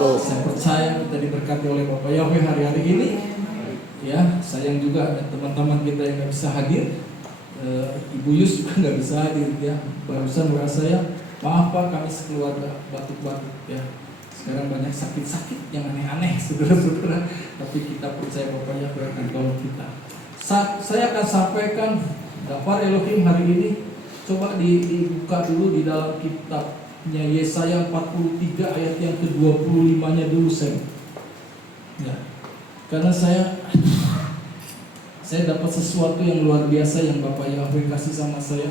Saya percaya kita diberkati oleh Bapak Yahweh hari-hari ini. Ya, sayang juga ada teman-teman kita yang nggak bisa hadir. Ibu Yus juga nggak bisa hadir ya. Barusan merasa ya, maaf Pak, kami sekeluarga batuk-batuk ya. Sekarang banyak sakit-sakit yang aneh-aneh, saudara-saudara. Tapi kita percaya Bapak Yahweh akan tolong kita. Saya akan sampaikan Daftar Elohim hari ini. Coba dibuka dulu di dalam kitabnya Yesaya 43 ayat yang ke-25-nya dulu saya. Ya. Karena saya dapat sesuatu yang luar biasa yang Bapak Yahweh kasih sama saya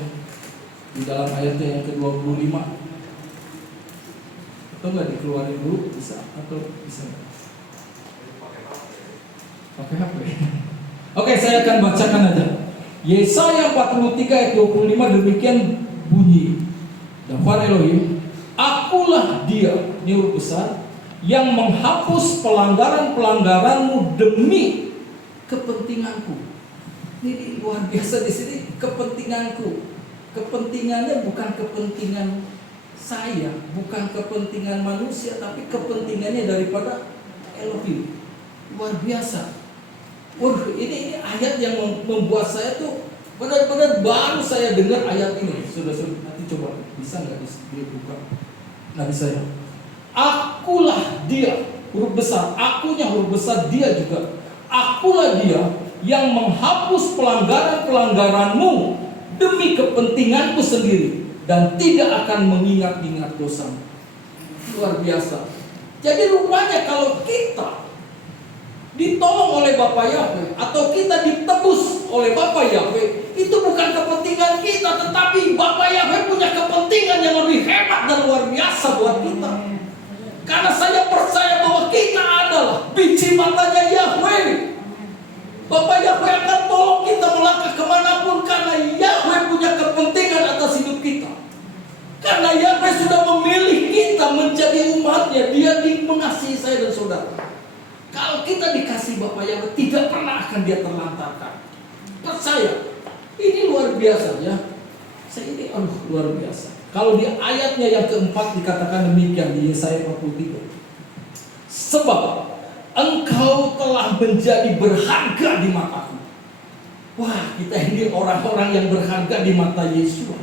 di dalam ayatnya yang ke-25. Atau nggak dikeluarin dulu bisa atau bisa? Pakai HP. Oke, saya akan bacakan aja. Yesaya 43 ayat 25 demikian bunyi. Daftar Elohim, akulah dia, ini huruf besar, yang menghapus pelanggaran-pelanggaranmu demi kepentinganku. Ini luar biasa di sini, kepentinganku. Kepentingannya bukan kepentingan saya, bukan kepentingan manusia, tapi kepentingannya daripada Elohim. Luar biasa. Ini ayat yang membuat saya tuh benar-benar baru saya dengar ayat ini. Sudah nanti coba bisa nggak dibuka? Nah bisa ya. Akulah dia, huruf besar, akunya huruf besar, dia juga. Akulah dia yang menghapus pelanggaran-pelanggaranmu demi kepentinganku sendiri dan tidak akan mengingat-ingat dosamu. Luar biasa. Jadi rupanya kalau kita ditolong oleh Bapak Yahweh atau kita ditebus oleh Bapak Yahweh, itu bukan kepentingan kita, tetapi Bapak Yahweh punya kepentingan yang lebih hebat dan luar biasa buat kita. Karena saya percaya bahwa kita adalah biji matanya Yahweh. Bapak Yahweh akan tolong kita melangkah kemanapun karena Yahweh punya kepentingan atas hidup kita. Karena Yahweh sudah memilih kita menjadi umatnya. Dia mengasihi saya dan saudara. Kalau kita dikasih Bapak Yahweh, tidak pernah akan dia terlantarkan. Percaya, ini luar biasa ya. Saya ini luar biasa. Kalau di ayatnya yang keempat dikatakan demikian di Yesaya 43. Sebab engkau telah menjadi berharga di mataku. Wah, kita ini orang-orang yang berharga di mata Yesus.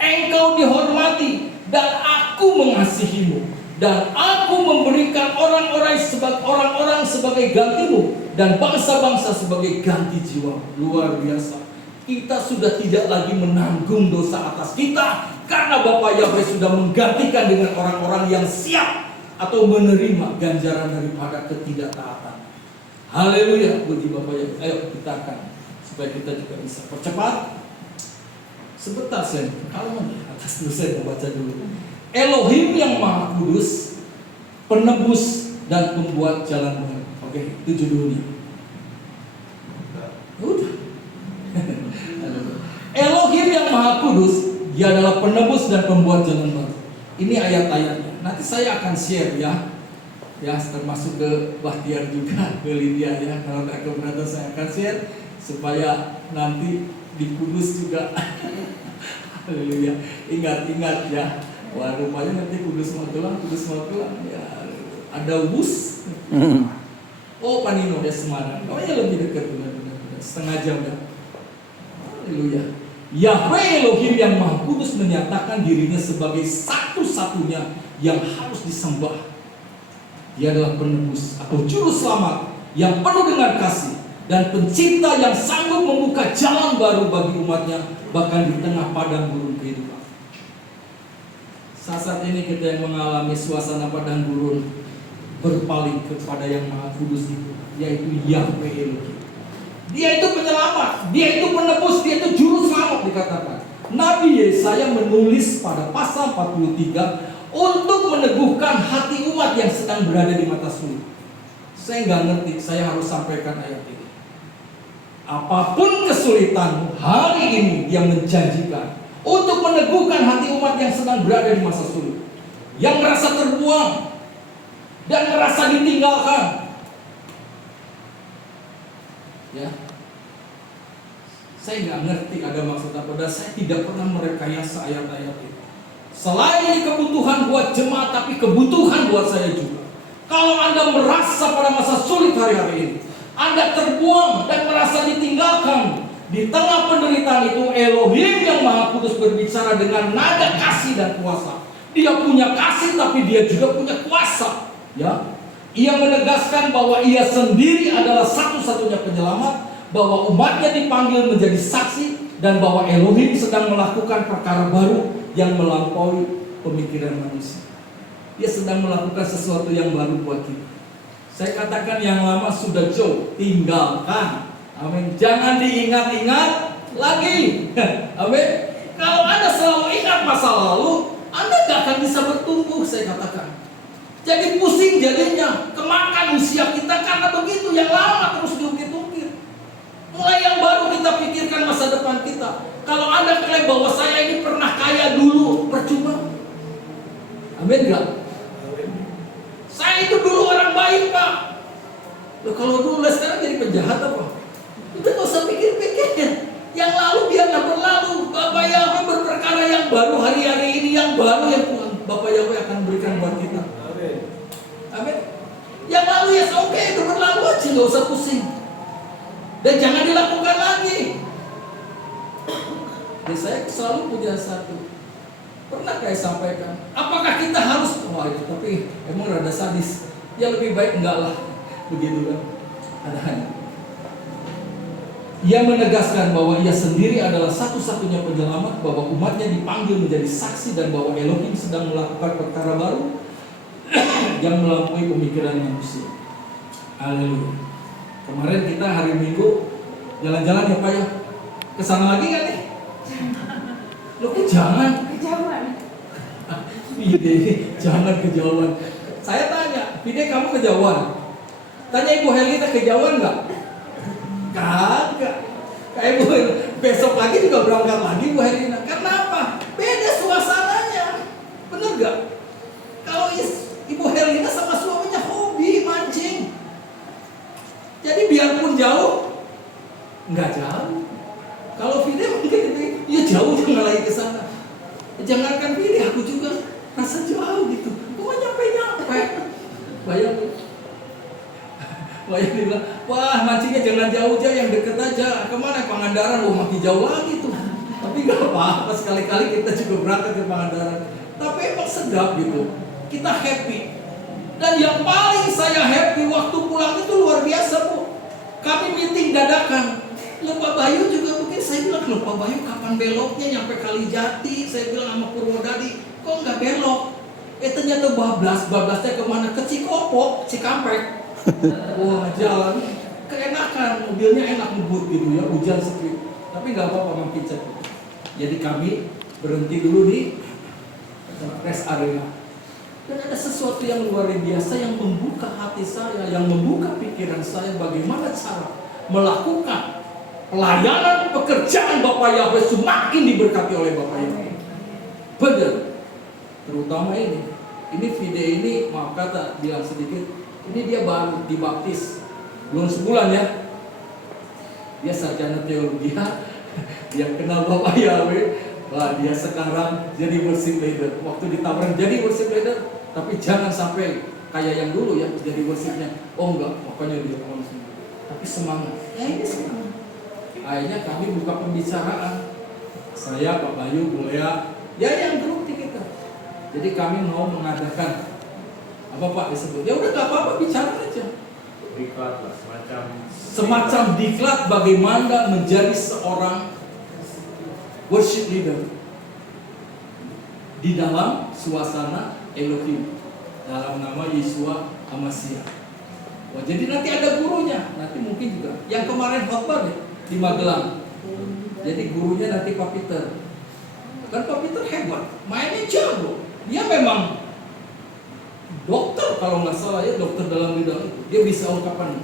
Engkau dihormati dan aku mengasihimu. Dan aku memberikan orang-orang sebagai gantimu dan bangsa-bangsa sebagai ganti jiwa. Luar biasa. Kita sudah tidak lagi menanggung dosa atas kita karena Bapak Yahweh sudah menggantikan dengan orang-orang yang siap atau menerima ganjaran daripada ketidaktaatan. Haleluya, puji Bapak Yahweh. Ayo kita akan supaya kita juga bisa percepat. Sebentar saya kalau atas dulu saya baca dulu. Elohim yang Maha Kudus, penebus dan pembuat jalan baru. Oke, itu judulnya. Udah. Elohim yang Maha Kudus, dia adalah penebus dan pembuat jalan baru. Ini ayat-ayatnya. Nanti saya akan share ya. Ya, termasuk ke Bahtiar juga, ke Lydia ya. Kalau nggak keberatan saya akan share supaya nanti di Kudus juga. Haleluya. Ingat ya. Wah, rupanya nanti Kudus Magelang ya, ada bus. Oh, Panino ya Semarang. Oh ya lebih dekat benar-benar setengah jam ya. Haleluya. Yahweh Elohim yang Maha Kudus menyatakan dirinya sebagai satu-satunya yang harus disembah. Dia adalah penebus atau juru selamat yang penuh dengan kasih dan pencipta yang sanggup membuka jalan baru bagi umatnya bahkan di tengah padang gurun kehidupan. Saat ini kita yang mengalami suasana padang gurun berpaling kepada yang Maha Kudus itu, yaitu Yahweh Elohim. Dia itu penyelamat, dia itu penebus, dia itu juru selamat dikatakan. Nabi Yesaya menulis pada pasal 43 untuk meneguhkan hati umat yang sedang berada di mata sulit. Saya nggak ngerti, saya harus sampaikan ayat ini. Apapun kesulitanmu, hari ini dia menjanjikan untuk meneguhkan hati umat yang sedang berada di masa sulit, yang merasa terbuang dan merasa ditinggalkan. Ya, saya nggak ngerti ada maksud apa, dan saya tidak pernah merekayasa ayat-ayat itu. Selain ini kebutuhan buat jemaat, tapi kebutuhan buat saya juga. Kalau Anda merasa pada masa sulit hari-hari ini, Anda terbuang dan merasa ditinggalkan, di tengah penderitaan itu Elohim yang Maha Kudus berbicara dengan nada kasih dan kuasa. Dia punya kasih tapi dia juga punya kuasa. Ya, ia menegaskan bahwa ia sendiri adalah satu-satunya penyelamat, bahwa umatnya dipanggil menjadi saksi, dan bahwa Elohim sedang melakukan perkara baru yang melampaui pemikiran manusia. Dia sedang melakukan sesuatu yang baru buat kita. Saya katakan yang lama sudah jauh, tinggalkan. Amin. Jangan diingat-ingat lagi. Amin. Kalau Anda selalu ingat masa lalu, Anda gak akan bisa bertumbuh, saya katakan. Jadi pusing jadinya, kemakan usia kita karena begitu. Yang lama terus diungkit-ungkit. Mulai yang baru kita pikirkan masa depan kita. Kalau Anda klaim bahwa saya ini pernah kaya dulu, percuma. Amin gak? Saya itu dulu orang baik, Pak. Loh, kalau dulu sekarang jadi penjahat apa? Udah gak usah pikir-pikir. Yang lalu biarlah berlalu. Bapak Yahweh berperkara yang baru hari-hari ini, yang baru yang Tuhan Bapak Yahweh akan berikan buat kita. Amin. Yang lalu ya oke, itu berlalu aja, gak usah pusing. Dan jangan dilakukan lagi. Dan saya selalu punya satu. Pernah kayak sampaikan, apakah kita harus, wah itu tapi emang rada sadis. Ya lebih baik enggak lah. Begitu kan. Ada. Ia menegaskan bahwa ia sendiri adalah satu-satunya penyelamat, bahwa umatnya dipanggil menjadi saksi, dan bahwa Elohim sedang melakukan perkara baru yang melampaui pemikiran manusia. Haleluya. Kemarin kita hari Minggu jalan-jalan ya Pak ya. Kesana lagi kan nih? Loh kok jangan? Kejauhan. Vide, jangan kejauhan. Saya tanya, Vide kamu kejauhan? Tanya Ibu Helina kejauhan nggak? Kagak. Kayak Ibu besok lagi juga berangkat lagi Bu Helina. Kenapa? Beda suasananya. Bener gak? Kalau Ibu Helina sama suaminya hobi mancing. Jadi biarpun jauh, nggak jauh. Kalau Vide mungkin ya jauh, jangan lagi ke sana. Jangankan Vide, aku juga rasa jauh gitu. Cuma nyampe. Bayangin. Bayangin bilang, wah mancingnya jangan jauh aja, yang deket aja. Kemana? Pangandaran, makin jauh lagi tuh. Tapi nggak apa-apa, sekali-kali kita juga berangkat ke Pangandaran. Tapi emang sedap gitu. Kita happy. Dan yang paling saya happy waktu pulang itu luar biasa Bu. Kami meeting dadakan. Pak Bayu juga mungkin saya bilang, Pak Bayu kapan beloknya nyampe Kalijati? Saya bilang sama Purwodadi, kok nggak belok? Ternyata bablasnya kemana? Ke Cikopok, Cikampek. Wah jalan, keenakan, mobilnya enak ngebut gitu ya, hujan sepi. Tapi nggak apa-apa makin cepet. Jadi kami berhenti dulu di rest area. Dan ada sesuatu yang luar biasa yang membuka hati saya, yang membuka pikiran saya bagaimana cara melakukan pelayanan pekerjaan Bapak Yahweh semakin diberkati oleh Bapak Yahweh. Benar. Terutama ini Vide ini, maaf kata bilang sedikit, ini dia baru dibaptis, belum sebulan ya. Dia sarjana teologi, dia kenal Bapak Yahweh. Wah, dia sekarang jadi worship leader. Waktu ditawarin jadi worship leader, tapi jangan sampai kayak yang dulu ya, jadi worshipnya. Oh enggak, makanya dia langsung. Tapi semangat. Ya ini semangat. Akhirnya kami buka pembicaraan. Saya, Pak Bayu, Bu Lea, ya yang grup kita. Jadi kami mau mengadakan apa Pak disebut? Ya udah gak apa-apa, bicara aja. Diklat lah, semacam diklat bagaimana menjadi seorang worship leader di dalam suasana Elohim, dalam nama Yeshua HaMashiach. Wah, jadi nanti ada gurunya, nanti mungkin juga yang kemarin khotbah deh di Magelang. Jadi gurunya nanti Pak Peter. Kan Pak Peter hebat, mainnya jago. Dia memang dokter kalau nggak salah ya, dokter dalam bidang itu. Dia bisa ungkapan.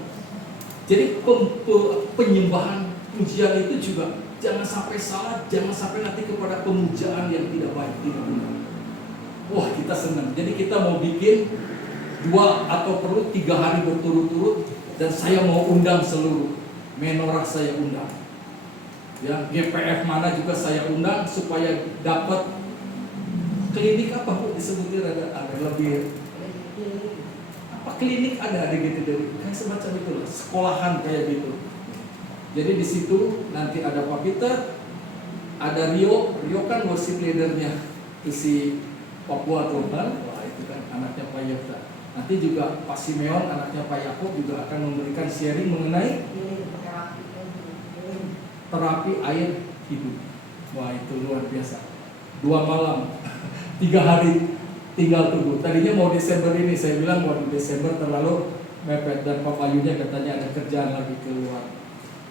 Jadi penyembahan pujian itu juga jangan sampai salah, jangan sampai nanti kepada pemujaan yang tidak baik, tidak benar. Wah, kita senang. Jadi kita mau bikin 2 atau perlu 3 hari berturut-turut, dan saya mau undang seluruh menorah, saya undang. Ya, GPF mana juga saya undang supaya dapat klinik apa Bu disebutnya ada lebih apa klinik ada gitu dari kayak semacam itu lah, sekolahan kayak gitu. Jadi di situ nanti ada Pak Peter, ada Rio kan worship leadernya, itu si Papua tuh kan, wah itu kan anaknya Pak Yofta. Nanti juga Pak Simeon anaknya Pak Yakob juga akan memberikan sharing mengenai terapi air hidup. Wah itu luar biasa. 2 malam, 3 hari tinggal tunggu. Tadinya mau Desember ini, saya bilang waduh Desember terlalu mepet, dan Pak Bayunya katanya ada kerjaan lagi keluar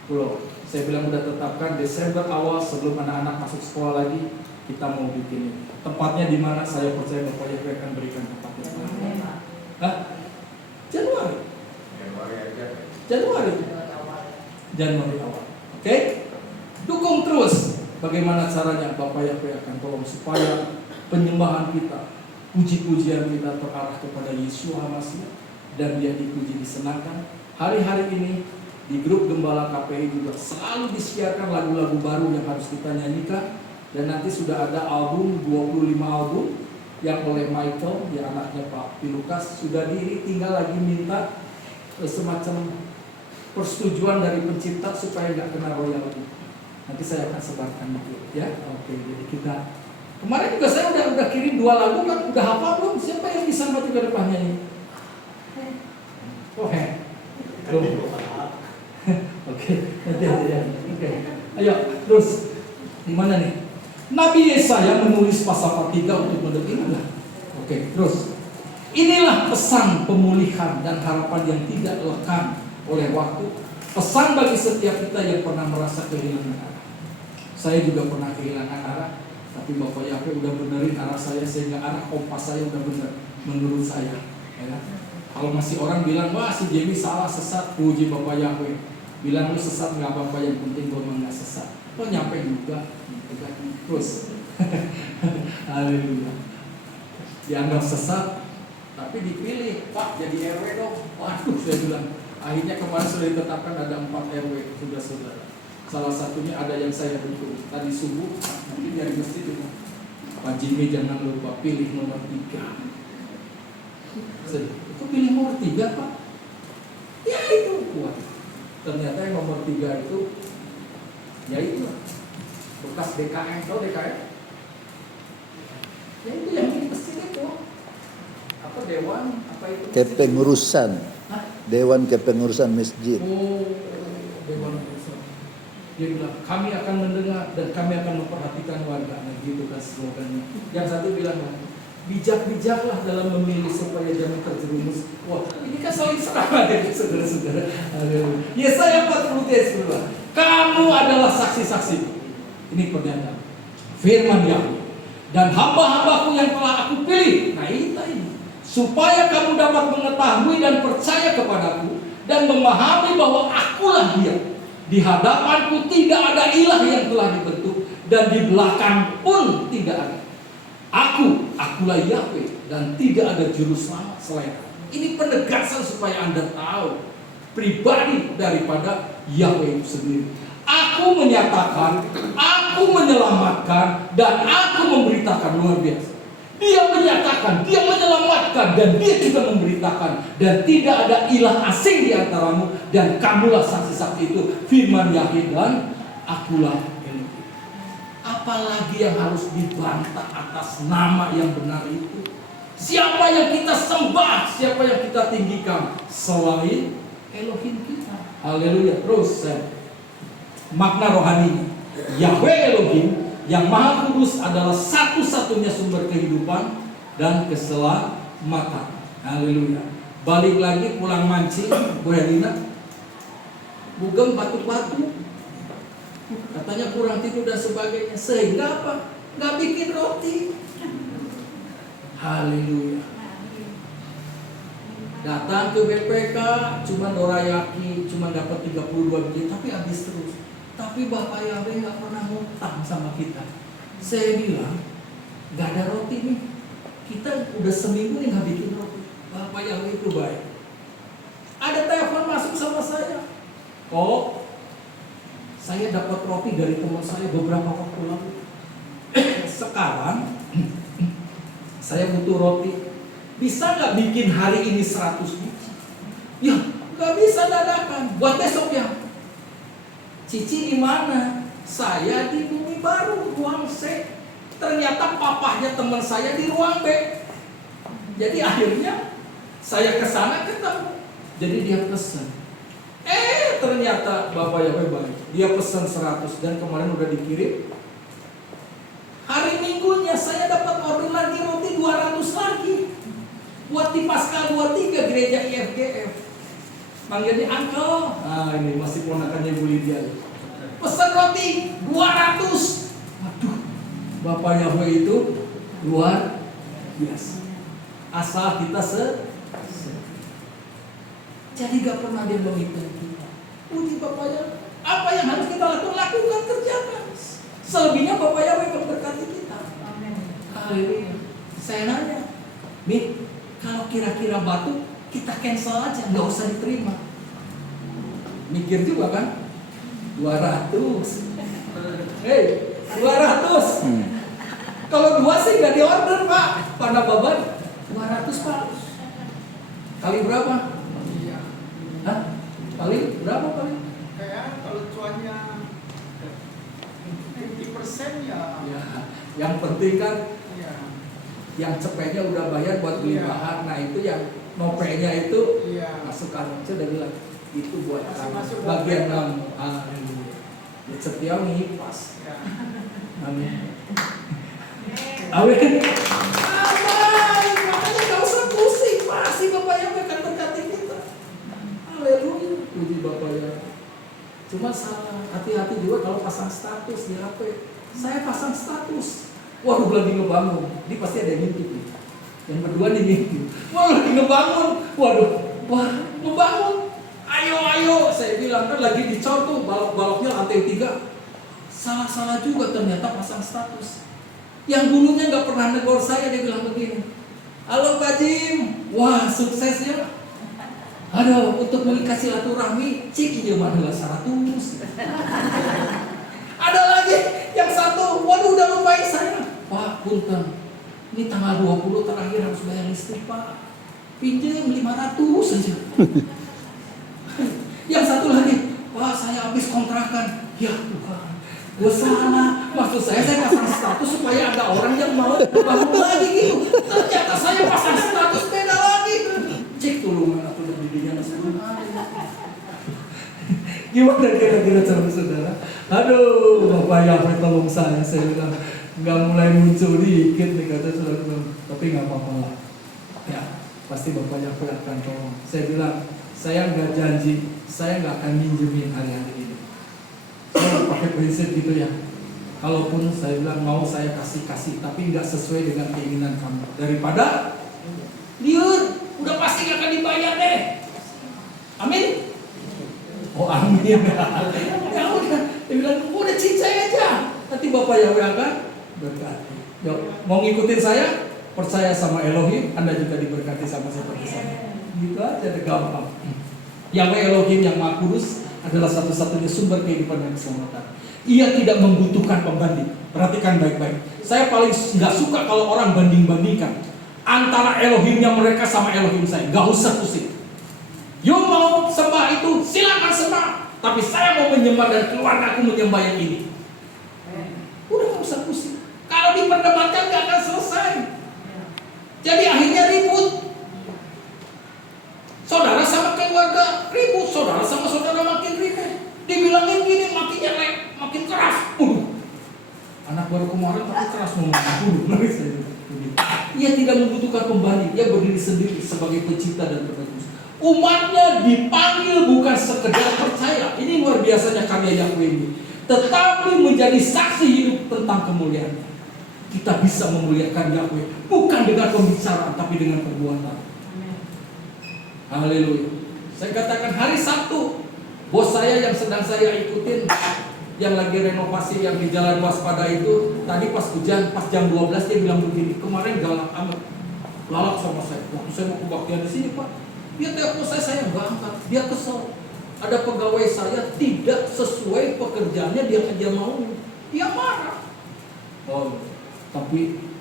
pulau. Saya bilang udah tetapkan Desember awal sebelum anak-anak masuk sekolah lagi kita mau bikin ini. Tempatnya di mana? Saya percaya Bapak Yakob akan berikan tempatnya. Hah? Januari awal. Oke? Dukung terus. Bagaimana caranya? Bapak Yakob akan tolong supaya penyembahan kita, puji-pujian kita terarah kepada Yesus Masih, dan Dia dipuji, disenangkan. Hari-hari ini di grup Gembala KPI juga selalu disiarkan lagu-lagu baru yang harus kita nyanyikan. Dan nanti sudah ada album, 25 album yang oleh Michael, ya anaknya Pak Pilukas, sudah tinggal lagi minta semacam persetujuan dari pencipta supaya nggak kena royalti. Nanti saya akan sebarkan itu, ya. Oke, jadi kita kemarin juga saya udah kirim 2 lagu kan, udah hafal belum? Siapa yang bisa maju ke depannya ini? Oh, Oke, nanti aja. Oke, ayo terus di mana nih? Nabi Yesaya menulis pasal 3 untuk mendengar. Oke, terus inilah pesan pemulihan dan harapan yang tidak lekang oleh waktu. Pesan bagi setiap kita yang pernah merasa kehilangan arah. Saya juga pernah kehilangan arah, tapi Bapak Yakob udah benerin arah saya sehingga arah kompas saya udah bener menurut saya. Ya. Kalau masih orang bilang wah si Jamie salah sesat, puji Bapak Yakob. Bilang lu sesat nggak apa-apa, yang penting gua nggak sesat. Lo nyampe juga, terus, haleluya. Dianggap sesat, tapi dipilih, Pak jadi RW dong. Waduh, saya bilang. Akhirnya kemarin sudah ditetapkan ada 4 RW, saudara-saudara. Salah satunya ada yang saya dukung. Tadi subuh, mungkin dari masjid itu. Pak Jimmy jangan lupa pilih nomor 3. Itu pilih nomor 3 Pak? Ya itu kuat. Ternyata yang nomor 3 itu, ya itu bekas DKM, tau DKM? Ya itu yang di masjid itu. Apa dewan? Apa itu? Kepengurusan. Hah? Dewan Kepengurusan Masjid. Oh, Dewan Kepengurusan. Dia bilang, kami akan mendengar dan kami akan memperhatikan warga. Nah gitu kan slogannya. Yang satu bilang lagi, bijak-bijaklah dalam memilih supaya jangan terjerumus. Wah, ini kan saling serang ya saudara-saudara. Yesaya 40 ayat 10. Kamu adalah saksi-saksi. Ini pernyataan firman Yahweh. Dan hamba-hambaku yang telah aku pilih. Nah ini. Supaya kamu dapat mengetahui dan percaya kepadaku dan memahami bahwa akulah Dia. Di hadapanku tidak ada ilah yang telah dibentuk dan di belakang pun tidak ada. Akulah Yahweh dan tidak ada juru selamat selain aku. Ini penegasan supaya Anda tahu pribadi daripada Yahweh itu sendiri. Aku menyatakan, aku menyelamatkan, dan aku memberitakan. Luar biasa. Dia menyatakan, dia menyelamatkan, dan dia juga memberitakan. Dan tidak ada ilah asing di antaramu, dan kamulah saksi-saksi itu. Firman Yahweh dan akulah Elohim. Apalagi yang harus dibantah atas nama yang benar itu? Siapa yang kita sembah, siapa yang kita tinggikan selain Elohim kita? Haleluya. Terus makna rohaninya, Yahweh Elohim yang Maha Kudus adalah satu-satunya sumber kehidupan dan keselamatan. Haleluya. Balik lagi pulang mancing, Bu Helena, bugem batu-batu, katanya kurang tidur dan sebagainya, sehingga apa? Nggak bikin roti. Haleluya. Datang ke BPK, cuma dorayaki, cuma dapat 32 biji, tapi habis terus. Tapi Bapak Yahweh nggak pernah ngutang sama kita. Saya bilang, nggak ada roti nih. Kita udah seminggu nih nggak bikin roti. Bapak Yahweh itu baik. Ada telepon masuk sama saya. Oh, saya dapat roti dari teman saya beberapa waktu lalu. Sekarang saya butuh roti bisa nggak bikin hari ini 100 biji? Ya, nggak bisa dadakan. Buat besok ya. Cici di mana? Saya di Bumi Baru, ruang C. Ternyata papahnya teman saya di ruang B. Jadi akhirnya saya ke sana ketemu. Jadi dia pesan. Ternyata Bapak Yahweh baik. Dia pesan 100 dan kemarin udah dikirim. Hari Minggunya saya dapat order lagi roti 200 lagi. Buat di Paskal 23 gereja IFGF. Manggilnya Uncle. Nah ini masih ponakannya Bu Lydia. Pesan roti 200. Waduh, Bapak Yahweh itu luar biasa. Asal kita jadi gak pernah dia menghitung kita. Puji Bapak Yahweh. Apa yang harus kita lakukan kerjakan. Selebihnya Bapak Yahweh memberkati kita. Haleluya. Saya nanya, Mit, kalau kira-kira batu kita cancel aja, nggak usah diterima. Mikir juga kan? 200. Hei, 200. Kalau 2 sih nggak diorder Pak. Pada baban 200 Pak. Kali berapa? Hah? Kali berapa kali? Kayak kalau cuannya 50% ya. Ya, yang penting kan Iya. yang cepetnya udah bayar buat beli Iya. bahan. Nah itu yang nopenya itu Iya. masuk aja udah bilang itu buat Masih kamu. masuk Bagian buat kamu. Setia pas. Ya. Amin. Amin. Amin. Makanya gak usah pusing. Pasti Bapak yang akan berkati kita. Haleluya. Puji Bapak ya. Cuma salah. Hati-hati juga kalau pasang status di HP. Saya pasang status. Waduh lagi ngebangun. Ini pasti ada yang ngintip nih. Yang berdua nih ngintip. Wah lagi ngebangun. Waduh. Wah ngebangun. Ayo. Saya bilang kan lagi dicor tuh. Balok-baloknya lantai 3. Salah-salah juga ternyata pasang status. Yang dulunya gak pernah negor saya, dia bilang begini, halo Pak Jim, wah suksesnya. Aduh, untuk mengikat silaturahmi, cik ini mana 100. Ada lagi yang satu, waduh udah lupain saya. Pak, punten, ini tanggal 20 terakhir harus bayar listrik Pak. Pinjam 500 saja. Yang satu lagi, wah saya habis kontrakan. Ya Tuhan. Gue sana, maksud saya pasang status supaya ada orang yang mau bangun lagi gitu. Ternyata saya pasang status beda lagi. Cek tulungan atau didinya masih gimana kira-kira saudara? Aduh, Bapak Yahweh tolong saya bilang nggak mulai muncul dikit nih kata saudara, tapi nggak apa-apa lah. Ya, pasti Bapak Yahweh akan tolong. Saya bilang, saya nggak janji, saya nggak akan minjemin hari-hari ini. Saya pakai prinsip gitu ya. Kalaupun saya bilang mau saya kasih, tapi nggak sesuai dengan keinginan kamu. Daripada liur, udah pasti nggak akan dibayar deh. Amin. Oh amin. Ya udah, dia bilang udah cincai aja. Nanti Bapak Yahweh akan berkati. Yuk, mau ngikutin saya? Percaya sama Elohim, Anda juga diberkati sama seperti saya. Gitu aja, gampang. Yahweh Elohim yang Maha Kudus adalah satu-satunya sumber kehidupan dan keselamatan. Ia tidak membutuhkan pembanding. Perhatikan baik-baik. Saya paling nggak suka kalau orang banding-bandingkan antara Elohimnya mereka sama Elohim saya. Gak usah pusing. You mau sembah itu, silakan sembah. Tapi saya mau menyembah dan keluarga aku menyembah yang ini. Udah gak usah pusing. Kalau diperdebatkan gak akan selesai. Jadi akhirnya ribut. Saudara sama keluarga ribut, saudara sama saudara makin ribut. Dibilangin gini, makin keras. Anak baru kemarin tapi keras ngomong. Ia tidak membutuhkan pembanding, ia berdiri sendiri sebagai pencipta dan penebus. Umatnya dipanggil bukan sekedar percaya. Ini luar biasanya karya Yahweh ini. Tetapi menjadi saksi hidup tentang kemuliaan. Kita bisa memuliakan Yahweh bukan dengan pembicaraan tapi dengan perbuatan. Haleluya. Saya katakan hari Sabtu, bos saya yang sedang saya ikutin, yang lagi renovasi yang di Jalan Waspada itu, tadi pas hujan, pas jam 12 dia bilang begini, kemarin galak amat, galak sama saya. Waktu saya mau kebaktian di sini Pak, dia telepon saya nggak angkat, dia kesel. Ada pegawai saya tidak sesuai pekerjaannya dia mau, dia marah. Oh, tapi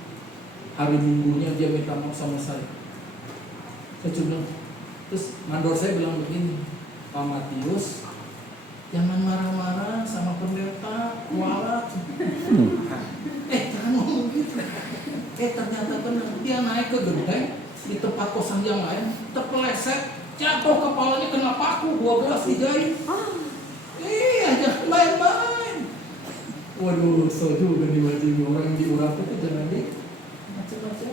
hari Minggunya dia minta maaf sama saya. Saya cuma terus mandor saya bilang begini, Pak Matius, jangan marah-marah sama pendeta, kualat. Jangan ngomong gitu. Ternyata benar, dia naik ke genteng di tempat kosan yang lain, terpeleset, jatuh kepalanya kena paku, 12 dijahit. Jangan main-main. Waduh, so juga nih wajib orang di Urap itu jangan macam-macam.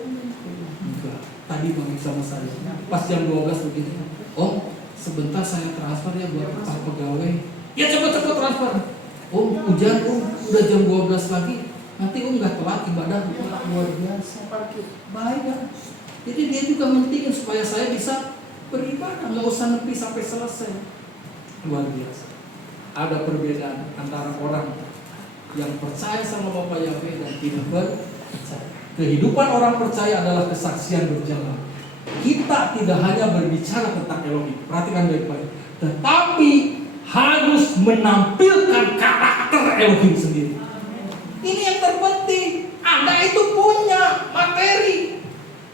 Enggak. Tadi Bang sama saya, pas jam 12 begini, Om, sebentar saya transfer ya buat Pak pegawai. Ya cepet-cepet transfer. Om, hujan Om, udah jam 12 pagi. Nanti Om nggak telat ibadah, luar biasa. Baik kan? Jadi dia juga mentingin supaya saya bisa beribadah, nggak usah nepi sampai selesai. Luar biasa. Ada perbedaan antara orang yang percaya sama Bapa Yahweh dan tidak percaya. Kehidupan orang percaya adalah kesaksian berjalan. Kita tidak hanya berbicara tentang Elohim, perhatikan baik-baik, tetapi harus menampilkan karakter Elohim sendiri. Ini yang terpenting. Anda itu punya materi,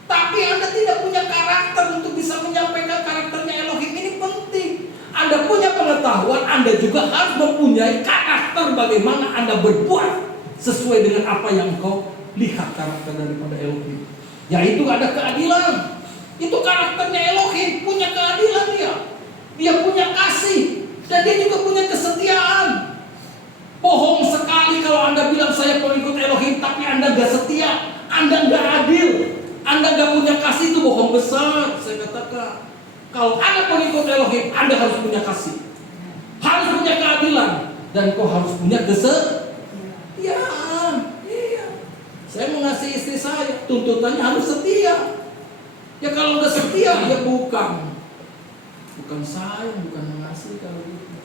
tapi Anda tidak punya karakter untuk bisa menyampaikan karakternya Elohim. Ini penting. Anda punya pengetahuan, Anda juga harus mempunyai karakter bagaimana Anda berbuat sesuai dengan apa yang engkau lihat karakter daripada Elohim. Yaitu ada keadilan. Itu karakternya Elohim, punya keadilan dia. Dia punya kasih dan dia juga punya kesetiaan. Bohong sekali kalau Anda bilang saya pengikut Elohim tapi Anda gak setia, Anda gak adil, Anda gak punya kasih, itu bohong besar. Saya katakan, kalau Anda pengikut Elohim, Anda harus punya kasih, harus punya keadilan, dan kau harus punya kesetiaan. Iya. Saya mengasihi istri saya, tuntutannya harus setia. Ya kalau nggak setia, ya bukan sayang, bukan mengasihi kalau gitu.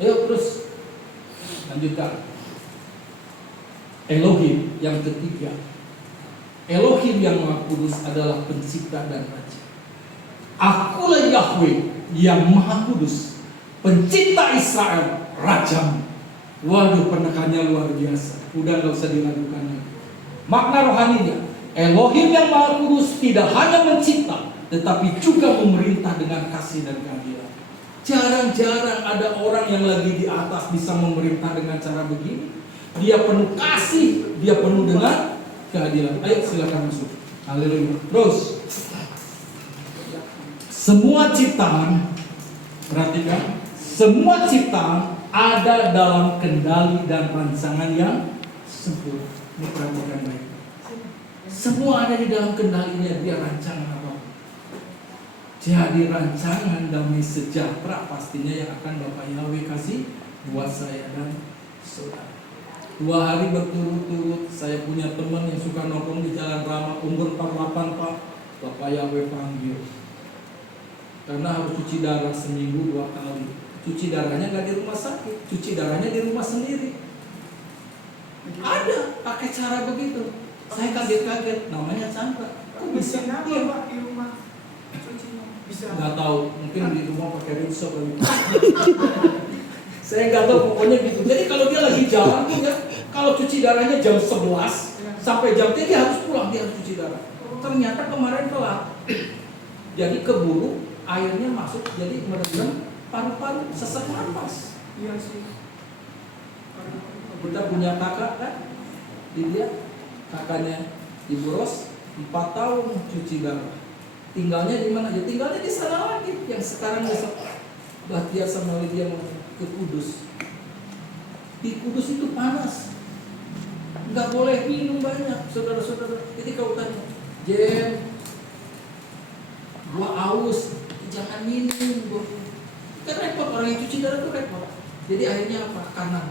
Ayo terus lanjutkan. Elohim yang ketiga, Elohim yang Maha Kudus adalah pencipta dan raja. Akulah Yahweh yang Maha Kudus, pencipta Israel, rajamu. Waduh, penekannya luar biasa. Udah gak usah diragukan lagi. Makna rohaninya, Elohim yang Maha Kudus tidak hanya mencipta, tetapi juga memerintah dengan kasih dan keadilan. Jarang-jarang ada orang yang lagi di atas bisa memerintah dengan cara begini. Dia penuh kasih, dia penuh dengan keadilan. Ayo silakan masuk. Haleluya. Terus, semua ciptaan, perhatikan, semua ciptaan ada dalam kendali dan rancangan yang sempurna. Ini perhatikan baik. Semua ada di dalam kendalinya, dia rancangan apa? Jadi rancangan damai sejahtera pastinya yang akan Bapak Yahweh kasih buat saya dan saudara. 2 hari berturut-turut saya punya teman yang suka nongkrong di Jalan Rama, umur 48 Pak. Bapak Yahweh panggil. Karena harus cuci darah seminggu 2 kali. Cuci darahnya nggak di rumah sakit, cuci darahnya di rumah sendiri. Ada pakai cara begitu. Saya kaget-kaget, namanya Chandra. Kok bisa Pak di rumah? Bisa. Nggak tahu, mungkin di rumah pakai rinso kali. Saya nggak tahu, pokoknya gitu. Jadi kalau dia lagi jalan tuh ya, kalau cuci darahnya jam 11 sampai jam 3 dia harus pulang, dia harus cuci darah. Ternyata kemarin telat. Jadi keburu airnya masuk, jadi merendam paru-paru, sesak nafas. Iya sih. Kita punya kakak kan, dia kakaknya Ibu Ros 4 tahun cuci darah. Tinggalnya di mana? Ya tinggalnya di sana lagi. Yang sekarang besok Bahtiar sama Lydia mau ke Kudus. Di Kudus itu panas, nggak boleh minum banyak, saudara-saudara. Jadi kalau tanya, Jem, gua aus, jangan minum. Kan repot, orang yang cuci darah itu repot. Jadi akhirnya apa? Kanan.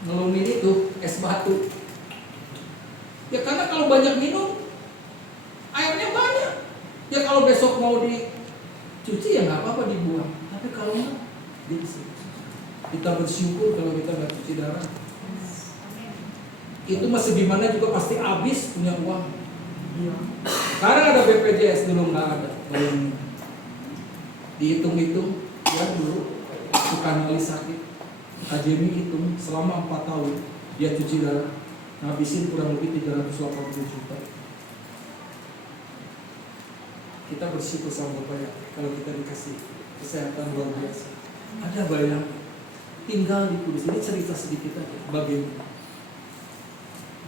Ngelumin itu es batu. Ya karena kalau banyak minum, airnya banyak. Ya kalau besok mau dicuci ya nggak apa-apa dibuang. Tapi kalau enggak, bisa. Kita bersyukur kalau kita nggak cuci darah. Itu masih gimana juga pasti habis punya uang. Iya. Sekarang ada BPJS, dulu nggak ada. Dihitung-hitung, ya dulu bukan kali sakit. Kak Jemi hitung selama 4 tahun dia cuci darah, ngabisin kurang lebih 380 juta. Kita bersyukur sama Bapak ya, kalau kita dikasih kesehatan luar biasa. Ada bayang tinggal di Kudus. Ini cerita sedikit aja bagaimana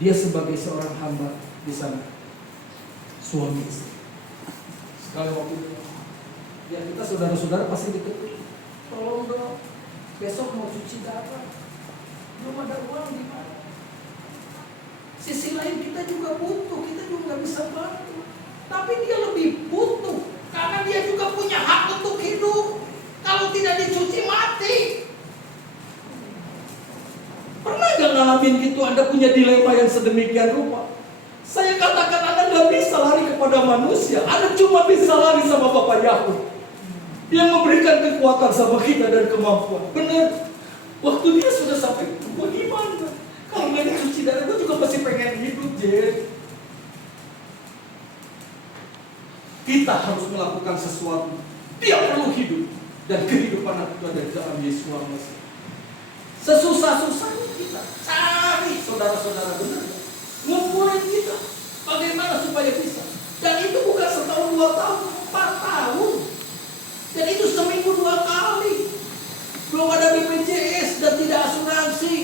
dia sebagai seorang hamba di sana, suami istri. Sekali waktu itu, ya kita saudara-saudara pasti diketuk, tolong dong, besok mau cuci darah, belum ada uang di mana. Sisi lain kita juga butuh, kita juga nggak bisa bantu. Tapi dia lebih butuh, karena dia juga punya hak untuk hidup. Kalau tidak dicuci mati. Pernah nggak ngalamin gitu? Anda punya dilema yang sedemikian rupa. Saya katakan Anda nggak bisa lari kepada manusia. Anda cuma bisa lari sama Bapak Yahweh yang memberikan kekuatan sama kita dan kemampuan. Benar. Waktu dia sudah sampai, bagaimana? Kalau nggak dicuci darah, gue juga masih pengen hidup, Jen. Kita harus melakukan sesuatu. Dia perlu hidup. Dan kehidupan itu ada di dalam Yesus Kristus. Sesusah-susahnya kita cari saudara-saudara benar. Ngumpulin kita. Bagaimana supaya bisa. Dan itu bukan setahun 2 tahun, 4 tahun. Dan itu seminggu 2 kali. Belum ada BPJS dan tidak asuransi.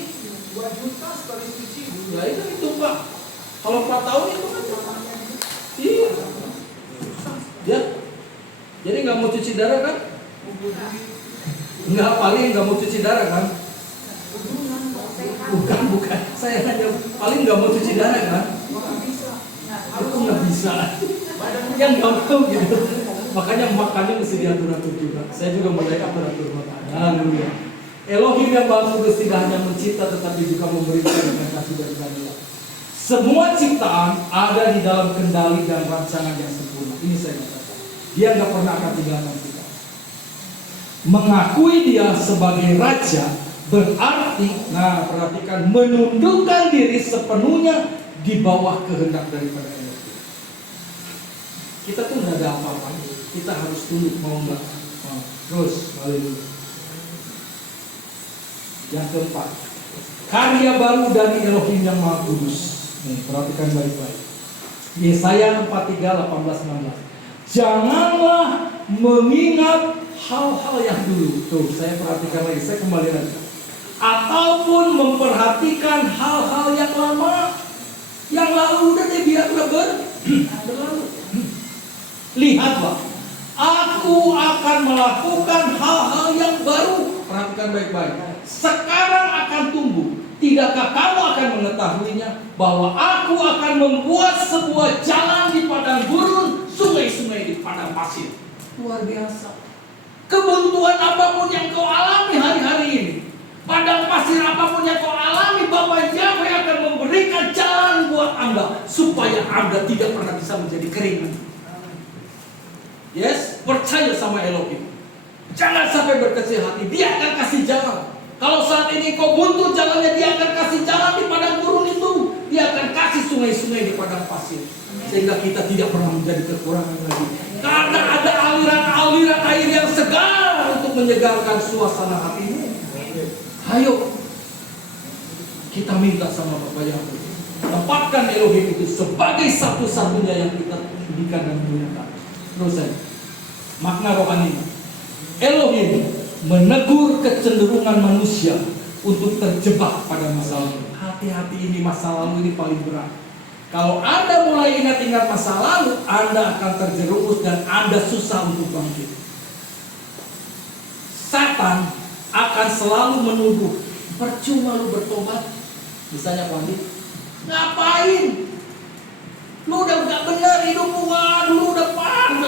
2 juta sekali cuci. Ya itu Pak. Kalau 4 tahun itu kan. Iya. Ya. Jadi nggak mau cuci darah kan? Nggak, paling nggak mau cuci darah kan? Bukan. Saya hanya paling nggak mau cuci darah kan? Aku nggak bisa. Yang nggak mau gitu. Makanya makannya mesti diatur-atur juga. Saya juga mulai atur-atur makan. Haleluya. Elohim yang Maha Kudus tidak hanya mencipta tetapi juga memberikan dengan kasih dan keadilan. Semua ciptaan ada di dalam kendali dan rancangan yang sempurna. Ini saya katakan. Dia nggak pernah akan tinggalkan kita. Mengakui dia sebagai raja berarti, nah perhatikan, menundukkan diri sepenuhnya di bawah kehendak daripada Elohim. Kita tuh nggak ada apa-apa. Kita harus tunduk, mau nggak? Terus, haleluya. Yang keempat, karya baru dari Elohim yang Maha Kudus. Nih, perhatikan baik-baik. Yesaya 43:18-19. Janganlah mengingat hal-hal yang dulu. Tuh, saya perhatikan lagi, saya kembali lagi. Ataupun memperhatikan hal-hal yang lama. Yang lalu udah deh, biarlah berlalu. Lihatlah, aku akan melakukan hal-hal yang baru. Perhatikan baik-baik. Sekarang akan tumbuh. Tidakkah kamu akan mengetahuinya bahwa aku akan membuat sebuah jalan di padang gurun, sungai-sungai di padang pasir. Luar biasa. Kebuntuan apapun yang kau alami hari-hari ini, padang pasir apapun yang kau alami, Bapak Yahweh akan memberikan jalan buat Anda supaya Anda tidak pernah bisa menjadi kering. Yes, percaya sama Elohim. Jangan sampai berkecil hati. Dia akan kasih jalan. Kalau saat ini kau buntu jalannya, dia akan kasih jalan di padang gurun itu. Dia akan kasih sungai-sungai di padang pasir. Sehingga kita tidak pernah menjadi kekurangan lagi. Karena ada aliran-aliran air yang segar untuk menyegarkan suasana hatimu. Ayo, kita minta sama Bapak Yahweh. Tempatkan Elohim itu sebagai satu-satunya yang kita berikan dan muliakan. Terus saya, makna rohani. Elohim menegur kecenderungan manusia untuk terjebak pada masa lalu. Hati-hati, ini masa lalu ini paling berat. Kalau Anda mulai ingat-ingat masa lalu, Anda akan terjerumus dan Anda susah untuk bangkit. Satan akan selalu menuduh, percuma lu bertobat. Misalnya Pak Andi, ngapain? Lu udah gak benar hidupmu, lu udah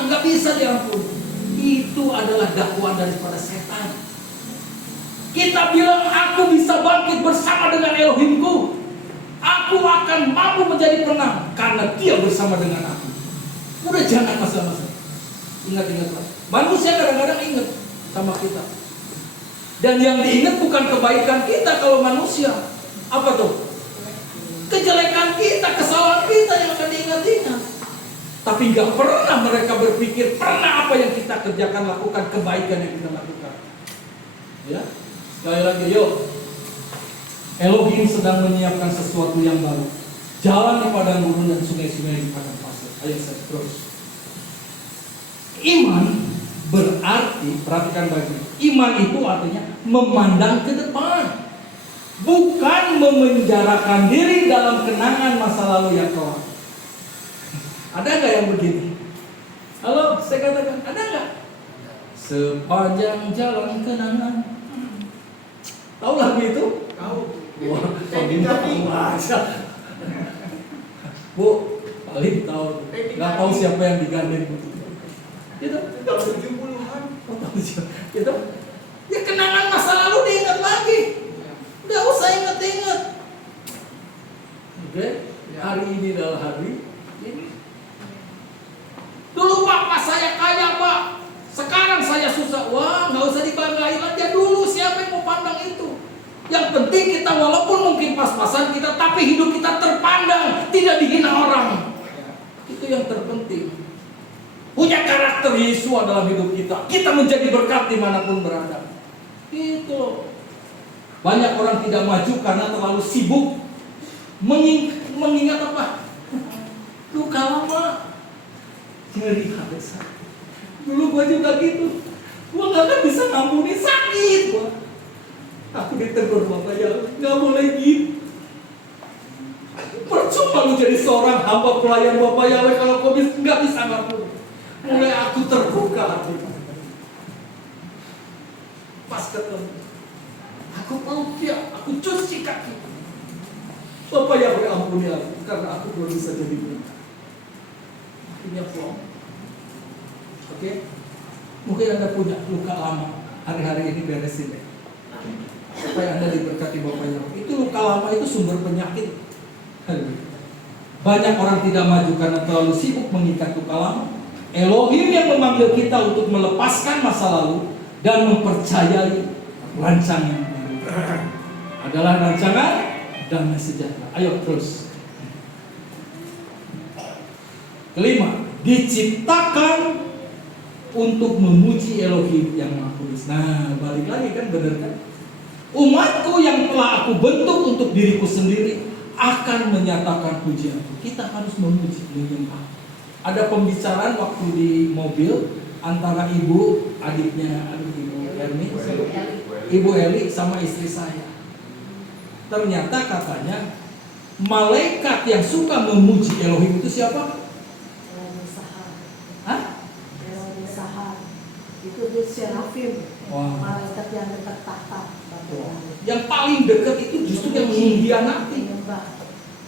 gak bisa diampuni. Itu adalah dakwaan daripada setan. Kita bilang aku bisa bangkit bersama dengan Elohimku. Aku akan mampu menjadi penang karena dia bersama dengan aku. Udah jangan masa-masa. Ingat-ingat. Manusia kadang-kadang ingat sama kita. Dan yang diingat bukan kebaikan kita kalau manusia. Apa tuh? Kejelekan kita, kesalahan kita yang akan diingat-ingat. Tapi gak pernah mereka berpikir pernah apa yang kita kerjakan, lakukan kebaikan yang kita lakukan. Ya, sekali lagi, yuk. Elohim sedang menyiapkan sesuatu yang baru. Jalan di padang gurun dan sungai-sungai di padang pasir. Ayo saya terus. Iman berarti, perhatikan baik-baik, iman itu artinya memandang ke depan, bukan memenjarakan diri dalam kenangan masa lalu yang kelam. Ada nggak yang begini? Halo, saya katakan, ada nggak? Sepanjang jalan kenangan. Tahu lagu itu? Tahu. Wah, Paling tahu aja. Bu, paling tahu. Nggak tahu siapa yang digandeng. Gitu. Tahun 70-an. Gitu. Ya kenangan masa lalu diingat lagi. Nggak usah inget-inget. Oke? Hari ini adalah hari ini. Dulu Pak saya kaya Pak. Sekarang saya susah. Wah, nggak usah dibanggain aja dulu. Siapa yang mau pandang itu? Yang penting kita walaupun mungkin pas-pasan kita, tapi hidup kita terpandang, tidak dihina orang. Itu yang terpenting. Punya karakter Yesus dalam hidup kita. Kita menjadi berkat dimanapun berada. Itu. Banyak orang tidak maju karena terlalu sibuk mengingat apa? Luka lama. Nyeri hati. Dulu gua juga gitu. Gua gak akan bisa ngampuni, sakit gua. Aku ditegur Bapak Yahweh, gak boleh gitu. Percuma lu jadi seorang hamba pelayan Bapak Yahweh kalau kau gak bisa ngampuni. Mulai aku terbuka hati. Pas ketemu, aku peluk dia, aku cuci kaki. Bapak Yahweh ampuni aku karena aku belum bisa jadi berkat. Akhirnya plong. Oke? Mungkin Anda punya luka lama. Hari-hari ini beresin deh. Supaya Anda diberkati Bapak Yahweh. Itu luka lama itu sumber penyakit. Banyak orang tidak maju karena terlalu sibuk mengikat luka lama. Elohim yang memanggil kita untuk melepaskan masa lalu dan mempercayai rancangan baru adalah rancangan damai sejahtera. Ayo terus. Kelima, diciptakan untuk memuji Elohim yang Maha Kudus. Nah, balik lagi kan, benar kan? Umatku yang telah aku bentuk untuk diriku sendiri akan menyatakan pujianku. Kita harus memuji, menyembah. Ada pembicaraan waktu di mobil antara ibu, adiknya, Ibu Eli sama istri saya. Ternyata katanya malaikat yang suka memuji Elohim itu siapa? Hah? Itu dia serafim. Wah. Malaikat yang dekat tahta. Yang paling dekat itu justru yang mengkhianati.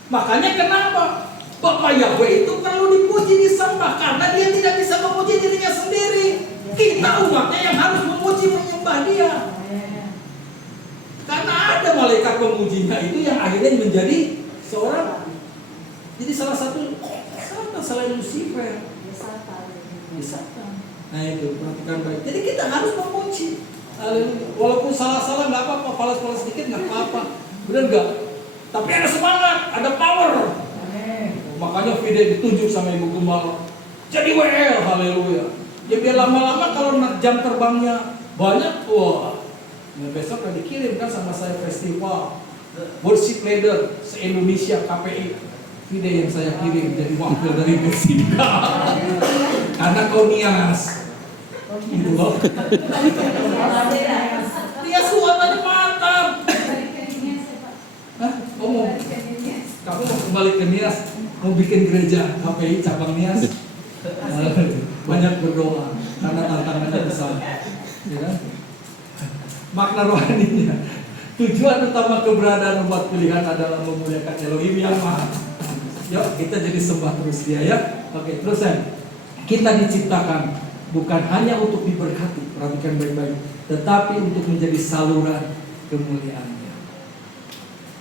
Makanya kenapa Bapak Yahweh itu perlu dipuji, disembah, karena dia tidak bisa memuji dirinya sendiri. Kita umatnya yang harus memuji, menyembah dia. Karena ada malaikat pemujinya itu yang akhirnya menjadi seorang. Jadi salah satu selain Lucifer. Satan. Nah itu, perhatikan baik. Jadi kita harus memuji. Walaupun salah-salah nggak apa-apa, falas-falas sedikit nggak apa-apa, benar nggak? Tapi ada semangat, ada power. Makanya video ditunjuk sama Ibu Gembala. Jadi WL, haleluya. Ya biar lama-lama kalau jam terbangnya banyak, wah. Nah, besok kan dikirim kan sama saya festival worship leader se-Indonesia KPI. Video yang saya kirim jadi wakil dari Meksika. Karena kau nias. Itu loh. Dia suaranya mantap. Hah? Kamu mau kembali ke Nias, mau bikin gereja KPI cabang Nias? Banyak berdoa karena tantangannya besar. Ya kan? Makna rohaninya, tujuan utama keberadaan umat pilihan adalah memuliakan Elohim yang Maha. Yuk kita jadi sembah terus dia ya. Oke, terus ya. Kita diciptakan bukan hanya untuk diberkati, perhatikan baik-baik, tetapi untuk menjadi saluran kemuliaannya.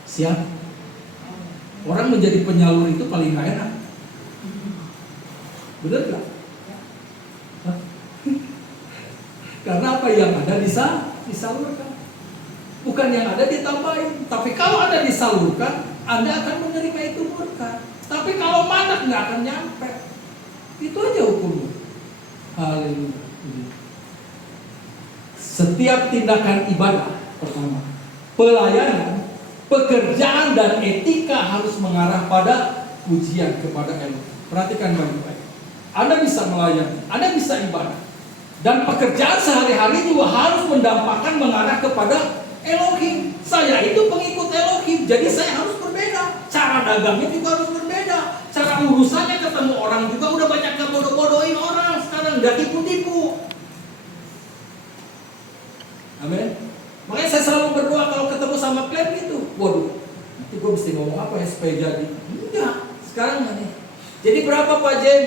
Siap? Orang menjadi penyalur itu paling gak enak. Benar gak? Karena apa yang ada disalurkan, bukan yang ada ditambahin. Tapi kalau ada disalurkan, Anda akan menerima itu berkat. Tapi kalau mandat nggak akan nyampe. Itu aja hukumnya. Haleluya. Setiap tindakan ibadah, pertama, pelayanan, pekerjaan dan etika harus mengarah pada pujian kepada Elohim. Perhatikan baik-baik. Anda bisa melayani, Anda bisa ibadah. Dan pekerjaan sehari-hari juga harus mendampakkan mengarah kepada Elohim. Saya itu pengikut Elohim, jadi saya harus berbeda. Cara dagangnya juga harus berbeda. Cara urusannya ketemu orang juga udah banyak yang bodoh-bodohin orang sekarang, nggak tipu-tipu. Amin. Makanya saya selalu berdoa kalau ketemu sama klien gitu. Waduh, nanti gue mesti ngomong apa ya supaya jadi? Enggak, sekarang nggak nih. Jadi berapa Pak Jem?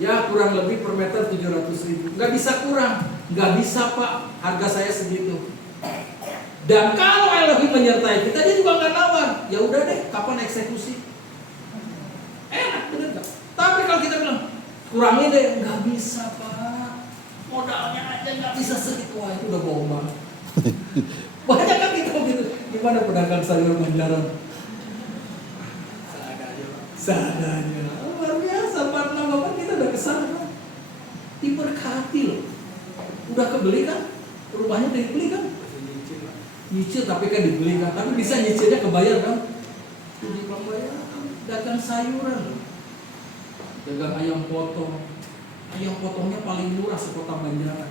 Ya kurang lebih per meter 700.000. Nggak bisa kurang, nggak bisa Pak. Harga saya segitu. Dan kalau Elohim menyertai kita, dia juga nggak nawar. Ya udah deh, kapan eksekusi? Enak bener nggak? Tapi kalau kita bilang kurangin deh, nggak bisa Pak. Modalnya aja nggak bisa segitu. Wah itu udah bohong banget. Banyak kan kita gitu. Gimana pedagang sayur Banjaran? Seadanya. Luar biasa, partner bapak kita udah kesana. Diberkati loh. Udah kebeli kan? Rumahnya udah dibeli kan? Nyicil tapi kan dibeli kan? Tapi bisa nyicilnya kebayar kan? Jadi pembayar dagang sayuran. Dagang ayam potong. Ayam potongnya paling murah sekota Banjaran.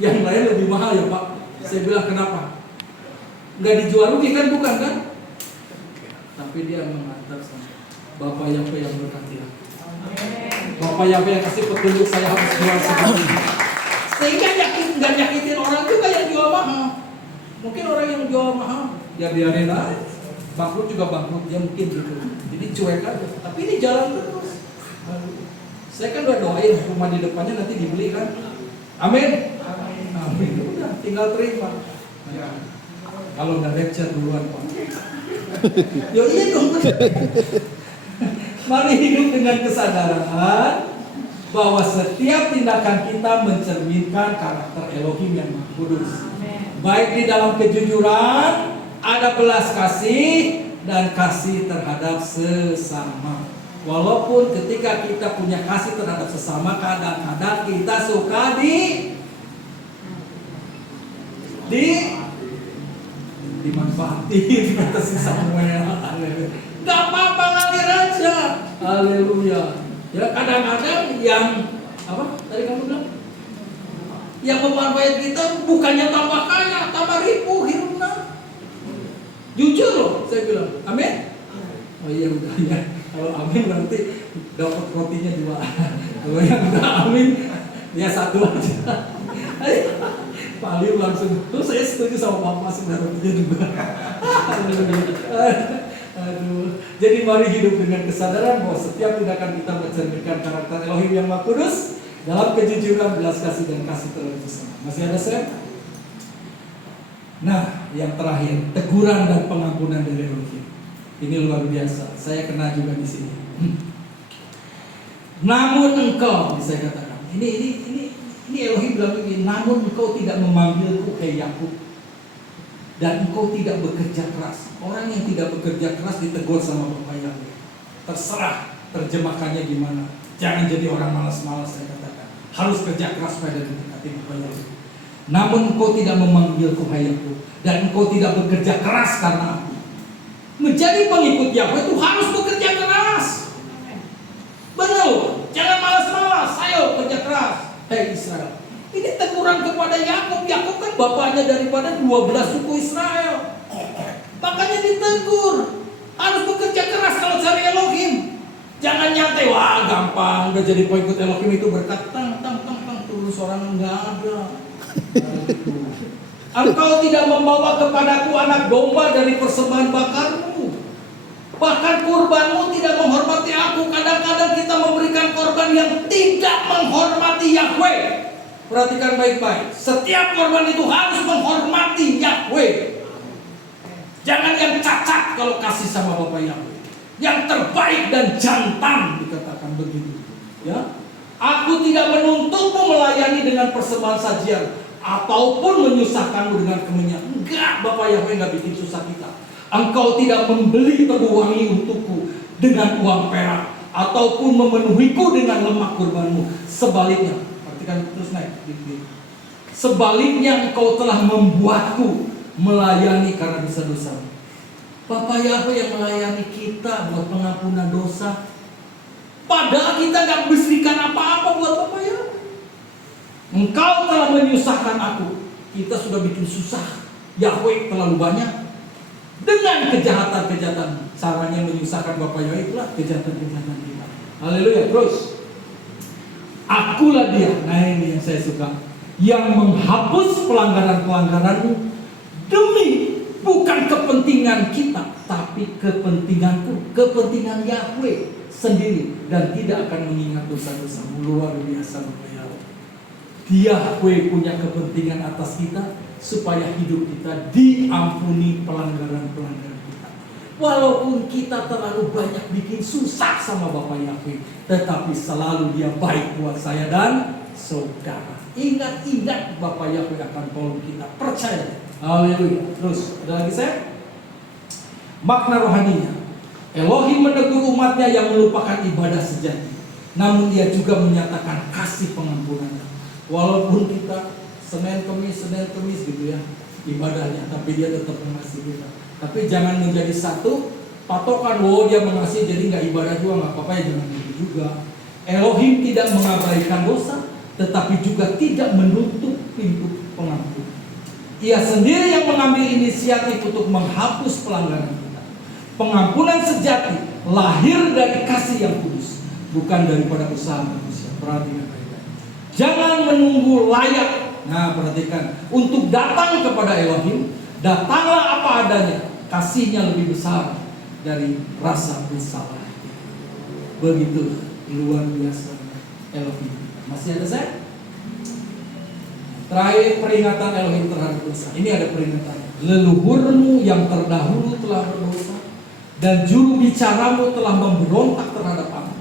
Yang lain lebih mahal ya Pak. Saya bilang kenapa? Nggak dijual rugi kan? Bukan kan? Tapi dia mengantar sama Bapak Yahweh yang berkati aku. Bapak Yahweh yang kasih petunjuk saya harus jual segini. Sehingga nggak nyakitin orang juga yang jual mahal. Mungkin orang yang jual mahal ya biarin aja. Bangkrut juga bangkrut, dia mungkin gitu. Jadi cuek aja. Tapi ini jalan terus. Saya kan udah doain rumah di depannya nanti dibeli kan. Amin. Amin. Udah tinggal terima. Kalau nggak lecture duluan Pak. Yo iya dong. Mari hidup dengan kesadaran bahwa setiap tindakan kita mencerminkan karakter Elohim yang Maha Kudus. Baik di dalam kejujuran, ada belas kasih dan kasih terhadap sesama. Walaupun ketika kita punya kasih terhadap sesama, kadang-kadang kita suka dimanfaatin atas semuanya. Gak apa-apa, ngalir aja. Haleluya. Ya kadang-kadang yang apa? Tadi kamu bilang yang memanfaatkan kita bukannya tambah kaya, tambah ribu hidupnya. Jujur loh, saya bilang. Amin. Oh iya udah ya. Kalau amin berarti dapat rotinya 2. Kalau yang udah amin, ya 1 aja. Pak Liu langsung, terus saya setuju sama Bapak sebenarnya juga. Aduh. Jadi mari hidup dengan kesadaran bahwa setiap tindakan kita mencerminkan karakter Elohim yang Maha Kudus dalam kejujuran, belas kasih dan kasih terhadap sesama. Masih ada saya? Nah, yang terakhir, teguran dan pengampunan dari Elohim. Ini luar biasa. Saya kena juga di sini. Namun engkau, saya katakan, ini Elohim bilang begini, namun engkau tidak memanggilku ke Yakub dan engkau tidak bekerja keras. Orang yang tidak bekerja keras ditegur sama Bapak Yahweh. Terserah terjemahkannya gimana. Jangan jadi orang malas-malas, saya katakan. Harus kerja keras pada mendekati Bapak Yahweh. Namun engkau tidak memanggilku hai Yakub dan engkau tidak bekerja keras karena aku. Menjadi pengikut Yahweh itu harus bekerja keras. Benar, jangan malas-malas. Ayo kerja keras. Hei Israel, ini teguran kepada Yakub. Yakub kan bapaknya daripada 12 suku Israel. Makanya ditegur, harus bekerja keras kalau cari Elohim. Jangan nyantai, wah gampang, udah jadi pengikut Elohim itu berkat tang turun orang enggak ada. Engkau tidak membawa kepadaku anak domba dari persembahan bakarmu. Bahkan kurbanmu tidak menghormati aku. Kadang-kadang kita memberikan korban yang tidak menghormati Yahweh. Perhatikan baik-baik. Setiap korban itu harus menghormati Yahweh. Jangan yang cacat kalau kasih sama Bapak Yahweh. Yang terbaik dan jantan dikatakan begitu. Ya, aku tidak menuntutmu melayani dengan persembahan sajian ataupun menyusahkanmu dengan kemenyan. Enggak, Bapak Yahweh enggak bikin susah kita. Engkau tidak membeli tebu wangi untukku dengan uang perak ataupun memenuhiku dengan lemak kurbanmu. Sebaliknya, perhatikan terus naik. Sebaliknya engkau telah membuatku melayani karena dosa-dosa. Bapak Yahweh yang melayani kita buat pengampunan dosa. Padahal kita nggak berikan apa-apa buat Bapak Yahweh. Engkau telah menyusahkan aku. Kita sudah bikin susah Yahweh terlalu banyak dengan kejahatan-kejahatan. Caranya menyusahkan Bapak Yahweh itulah kejahatan-kejahatan kita. Haleluya. Terus, akulah dia. Nah, ini yang saya suka, yang menghapus pelanggaran-pelanggaranmu demi bukan kepentingan kita, tapi kepentinganku, kepentingan Yahweh sendiri, dan tidak akan mengingat dosa-dosamu. Luar biasa Bapak Yahweh. Yahweh punya kepentingan atas kita supaya hidup kita diampuni pelanggaran-pelanggaran kita. Walaupun kita terlalu banyak bikin susah sama Bapak Yahweh, tetapi selalu dia baik buat saya dan saudara. Ingat-ingat Bapak Yahweh akan tolong kita, percaya. Haleluya. Terus, ada lagi saya? Makna rohaninya, Elohim menegur umatnya yang melupakan ibadah sejati, namun dia juga menyatakan kasih pengampunannya. Walaupun kita Senin Kemis gitu ya ibadahnya, tapi dia tetap mengasihi kita. Tapi jangan menjadi satu patokan, dia mengasihi jadi nggak ibadah juga nggak apa-apa, ya jangan gitu juga. Elohim tidak mengabaikan dosa, tetapi juga tidak menutup pintu pengampunan. Ia sendiri yang mengambil inisiatif untuk menghapus pelanggaran kita. Pengampunan sejati lahir dari kasih yang kudus, bukan daripada usaha manusia. Perhatikan baik-baik. Jangan menunggu layak. Nah, perhatikan, untuk datang kepada Elohim, datanglah apa adanya. Kasihnya lebih besar dari rasa bersalah. Begitu luar biasa Elohim. Masih ada saya? Terakhir, peringatan Elohim terhadap dosa. Ini ada peringatan. Leluhurmu yang terdahulu telah berdosa, dan juru bicaramu telah memberontak terhadap aku.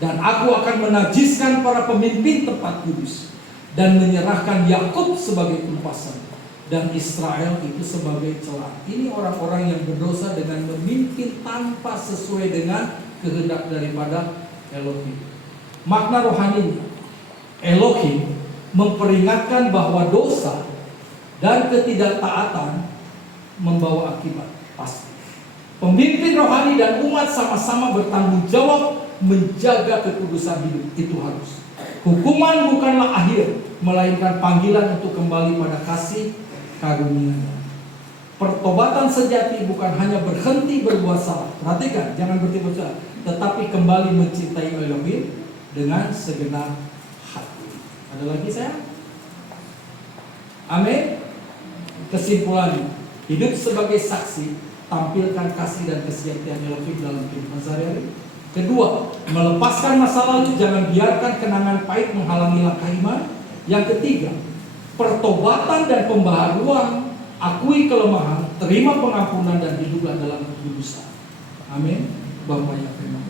Dan aku akan menajiskan para pemimpin tempat kudus, dan menyerahkan Yakub sebagai tumpasan, dan Israel itu sebagai celah. Ini orang-orang yang berdosa dengan memimpin tanpa sesuai dengan kehendak daripada Elohim. Makna rohaninya, Elohim memperingatkan bahwa dosa dan ketidaktaatan membawa akibat pasti. Pemimpin rohani dan umat sama-sama bertanggung jawab menjaga kekudusan hidup. Itu harus. Hukuman bukanlah akhir, melainkan panggilan untuk kembali pada kasih karunia. Pertobatan sejati bukan hanya berhenti berbuat salah. Perhatikan, jangan berhenti berbuat salah, tetapi kembali mencintai Elohim dengan segenap hati. Ada lagi saya? Amin. Kesimpulannya, hidup sebagai saksi, tampilkan kasih dan kesetiaan Elohim dalam kehidupan sehari-hari. Kedua, melepaskan masa lalu, jangan biarkan kenangan pahit menghalangi langkah iman. Yang ketiga, pertobatan dan pembaharuan, akui kelemahan, terima pengampunan, dan hiduplah dalam kekudusan. Amin. Bapak yang terima.